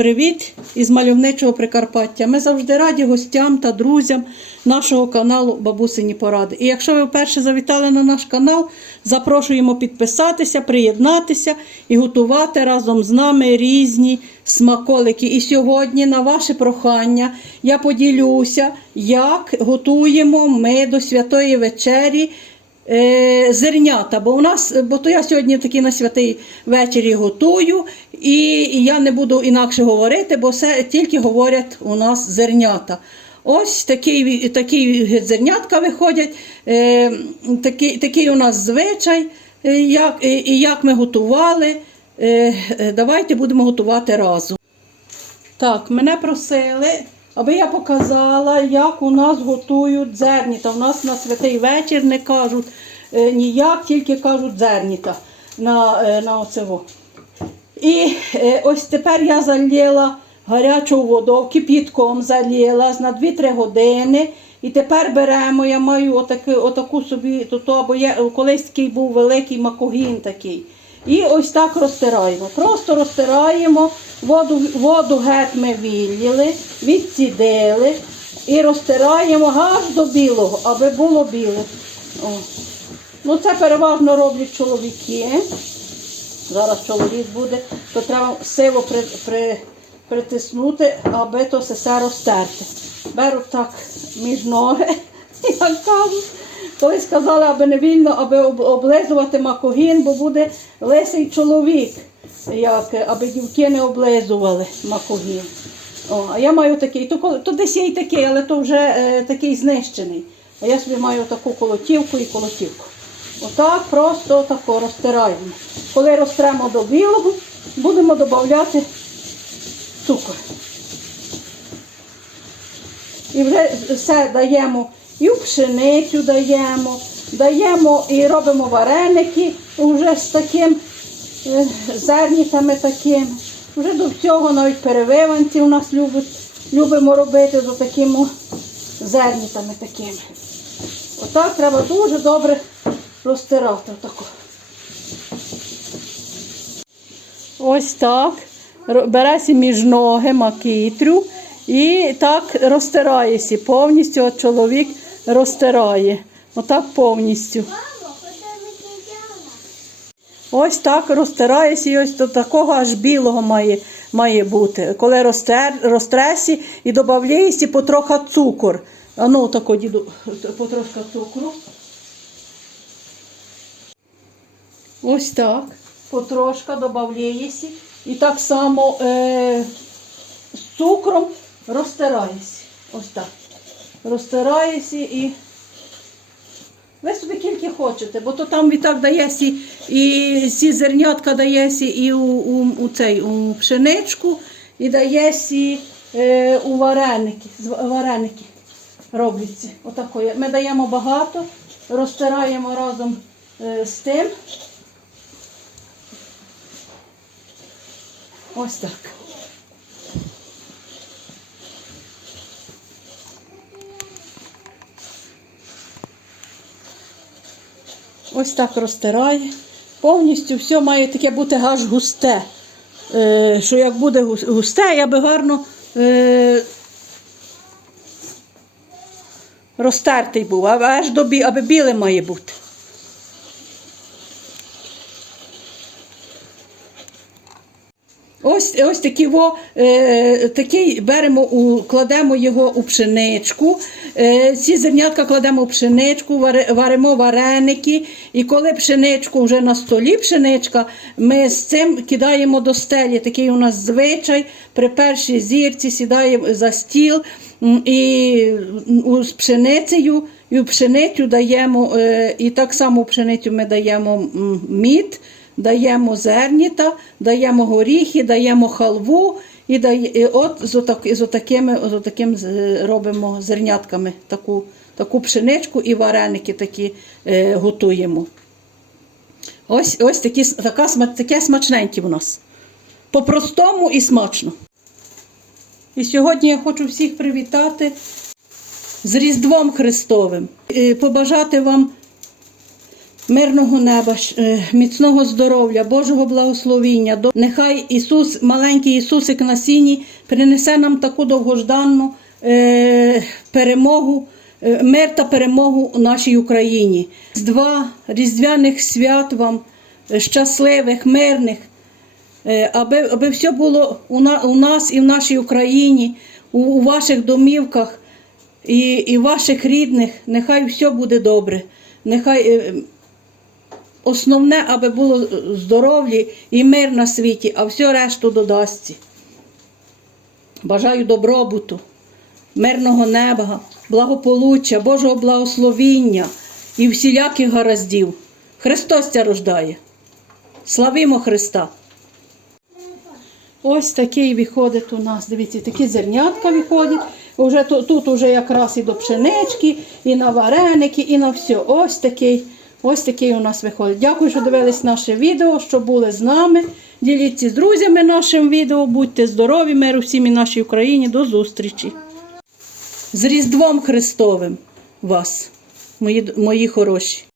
Привіт із мальовничого Прикарпаття. Ми завжди раді гостям та друзям нашого каналу Бабусині Поради. І якщо ви вперше завітали на наш канал, запрошуємо підписатися, приєднатися і готувати разом з нами різні смаколики. І сьогодні, на ваше прохання, я поділюся, як готуємо ми до святої вечері зернята. Бо у нас, бо то я сьогодні такі на святий вечері готую, і я не буду інакше говорити, бо все тільки говорять у нас зернята. Ось такий, такий зернятка виходять, е, такий, такий у нас звичай, е, як, і, як ми готували. Е, е, давайте будемо готувати разом. Так, мене просили, аби я показала, як у нас готують зерніта. У нас на святий вечір не кажуть е, ніяк, тільки кажуть зерніта на, е, на оцево. І е, ось тепер я залила гарячу воду, кипітком залила на 2-3 години. І тепер беремо, я маю отаку, отаку собі, то, то, бо є, колись такий був великий макогін такий. І ось так розтираємо. Просто розтираємо, воду, воду геть ми вілліли, відцідили і розтираємо аж до білого, аби було біле. О. Ну це переважно роблять чоловіки. Зараз чоловік буде, то треба силу при, при, притиснути, аби то все розтерти. Беру так між ноги, як кажуть. Колись сказали, аби не вільно, аби облизувати макогін, бо буде лисий чоловік, як, аби дівки не облизували макогін. О, а я маю такий, то, то десь є й такий, але то вже е, такий знищений. А я собі маю таку колотівку і колотівку. Отак просто отако розтираємо. Коли розтремо до білого, будемо додати цукор. І вже все даємо і в пшеницю даємо, даємо і робимо вареники вже з таким е, зернітами такими. Вже до всього навіть перевиванці у нас любить, любимо робити з такими зернітами такими. Отак треба дуже добре розтирати. Отако. Ось так. Береся між ноги макітрю і так розтираєся. Повністю от чоловік розтирає. Отак повністю. Ось так розтираєся і ось до такого аж білого має, має бути. Коли розтер, розтресі і додаєшся потроха цукор. А ну тако, діду, потрошка цукру. Ось так. Потрошка додаєшся. І так само е, з цукром розтираєшся. Ось так. Розтираєшся і. Ви собі тільки хочете, бо то там відтак даєсі і зернятка даєсі і у, у, у, цей, у пшеничку, і даєсі е, у вареники. Вареники робляться. Отакої. Ми даємо багато, розтираємо разом е, з тим. Ось так. Ось так розтирає. Повністю все має таке бути аж густе. Е, що як буде густе, я би гарно е, розтертий був, аж до бі, аби біле має бути. Ось, ось такі во, е, такий беремо, у, кладемо його у пшеничку. Е, ці зернятка кладемо у пшеничку, варимо вареники. І коли пшеничку вже на столі пшеничка, ми з цим кидаємо до стелі. Такий у нас звичай. При першій зірці сідаємо за стіл і з пшеницею. І пшеницю даємо, е, і так само пшеницю ми даємо мід даємо зерніта, даємо горіхи, даємо халву і, і от з, отак, з, отакими, з отаким робимо зернятками таку, таку пшеничку і вареники такі е, готуємо. Ось, ось такі, така, таке смачненьке в нас. По-простому і смачно. І сьогодні я хочу всіх привітати з Різдвом Христовим. Е, Побажати вам мирного неба, е, міцного здоров'я, Божого благословіння. Нехай Ісус, маленький Ісусик на сіні, принесе нам таку довгожданну е, перемогу, е, мир та перемогу у нашій Україні. З Два різдвяних свят вам, щасливих, мирних, аби, аби все було у, на, у нас і в нашій Україні, у, у ваших домівках і, і ваших рідних. Нехай все буде добре. Нехай основне, аби було здоров'я і мир на світі, а все решту додасться. Бажаю добробуту, мирного неба, благополуччя, Божого благословіння і всіляких гараздів. Христос ця рождає. Славімо Христа! Ось такий виходить у нас. Дивіться, такі зернятка виходять. Уже тут, тут уже якраз і до пшенички, і на вареники, і на все. Ось такий, ось такий у нас виходить. Дякую, що дивились наше відео, що були з нами. Діліться з друзями нашим відео. Будьте здорові, миру всім і нашій Україні. До зустрічі. З Різдвом Христовим вас, мої, мої хороші.